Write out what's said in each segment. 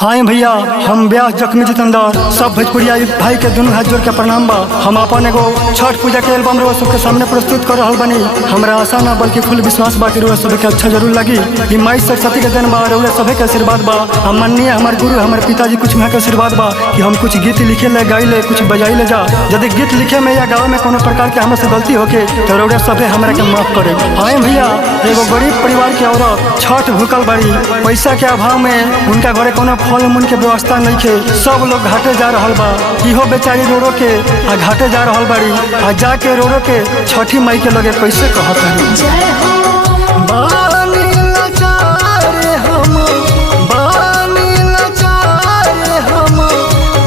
हाँ भैया, हम ब्यास जख्मी जितेंद्र सब भोजपुरिया भाई के दोनों हाथ जोड़ के प्रणाम बा। हम अपन एगो छठ पूजा के एल्बम रोज सबके सामने प्रस्तुत कर रहल बनी। हमरा आशा ना बल्कि फुल विश्वास बा कि रोज सबके अच्छा जरूर लगी। ई माई सरस्वती के दिन बा, रउआ सभे के आशीर्वाद बा। हम माननीय हमारे गुरु हमारे पिताजी कुछ में के आशीर्वाद बा कि हम कुछ गीत लिखे ले, गाई ले, कुछ बजाई ले जा। यदि गीत लिखे में या गाँव में कोनो प्रकार के हमसे गलती होके तो रउआ सभे हमरा के माफ करे। हाँ भैया, एगो गरीब परिवार की औरत छठ भूखल बड़ी, पैसा के अभाव में उनका घरे कोनो फल मूल के व्यवस्था नहीं खे। सब लोग घाटे जा रहल बा, इहो बेचारी रोड़ो के घाटे जा रहल बाड़ी। जाके रोड़ो के छठी माई के लगे कैसे कहत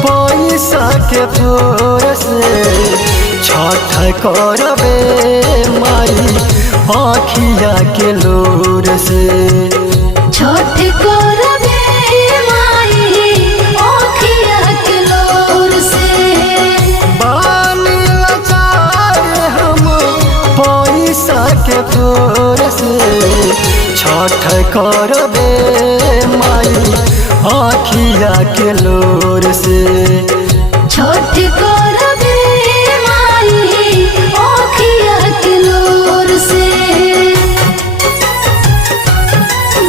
पैसा के तोर से छठ करबे माई आँखिया के लोर से। छठ करबे माई आँखिया के लोर से। बानी लाचार हम पैसा के तोर से छठ करबे माई आँखिया के लोर से। छठ करबे माई आँखिया के लोर से।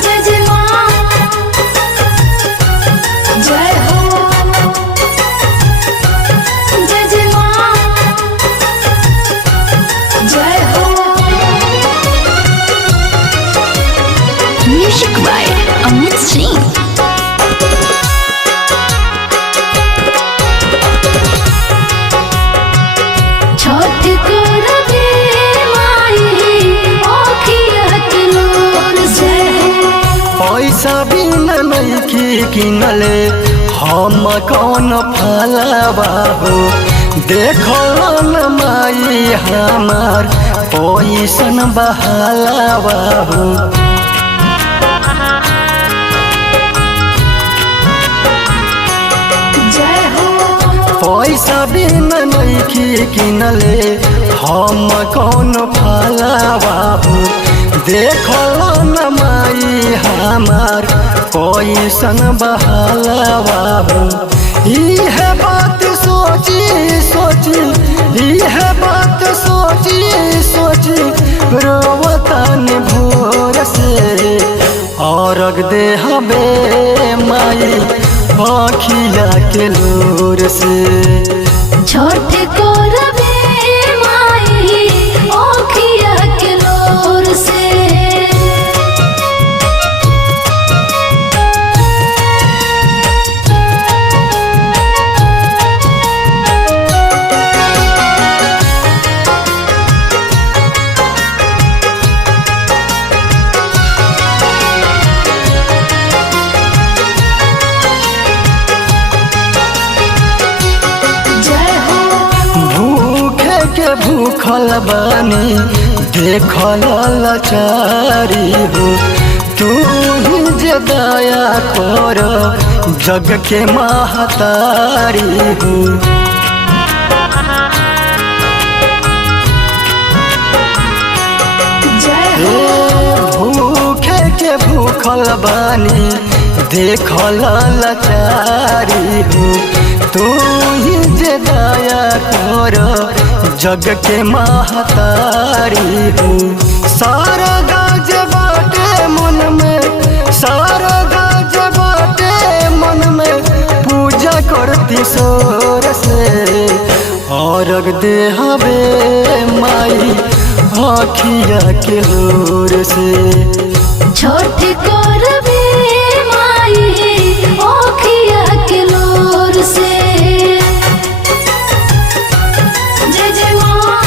जय जय माँ, जय हो, जय जय माँ, जय हो। Music by Amit Singh. छठ करबे माई आँखिया के लोर से। पैसा बिना नहीं की किनले हम कौन फलवा हो। देखल न माई हमार पैसन बहलवा हो। जय हो। पैसा बिना नहीं की किनले हम कौन फलवा हो। देखल न माई हमार पैसन बहलवा हो। इहे बात सोची सोची, इहे बात सोची सोची रोवतन भोर से। औरग दे हबे माई आँखिया के लोर से। छठ करबे माई आँखिया के लोर से। जय हो। भूखे के भूखल बानी देखल लाचारी हो। तू ही जे दया कर जग के महतारी हो। जय हो। भूखे के भूखल बानी देखल लाचारी हो। तू ही जे दया कर जग के महतारी हो। सारा गाज बाटे मन में, सारा गाज बाटे मन में पूजा करती सोर से। औरग दे हबे माई आँखिया के लोर से। छठ करबे माई आँखिया के लोर से। जय जय माँ,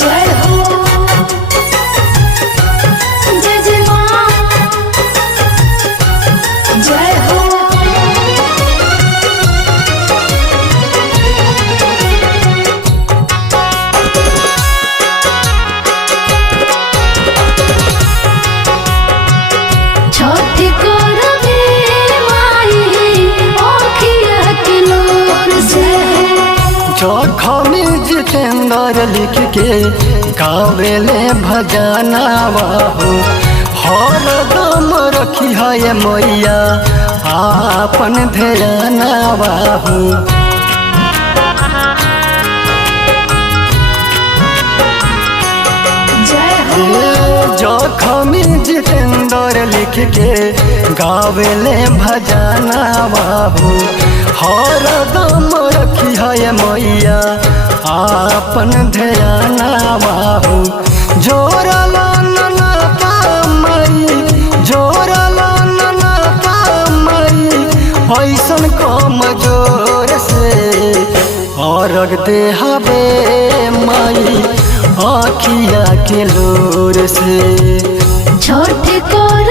जय हो, जय जय माँ, जय हो। छठ करबे माई आँखिया के लोर से। जख्मी जितेंद्र लिख के गावेले भजनवा हो। हरदम रखी है मैया आपन ध्यानवा हो। जय हो जखमी जितेंद्र लिख के गावेले भजनवा हो। हरदम रखी है मैया आपन ध्यानवा हो। जोरला नना पामई जोरला नना पामई ऐसन कमजोर से अर्घ देहबे माई आखिया के लोर से छठ कर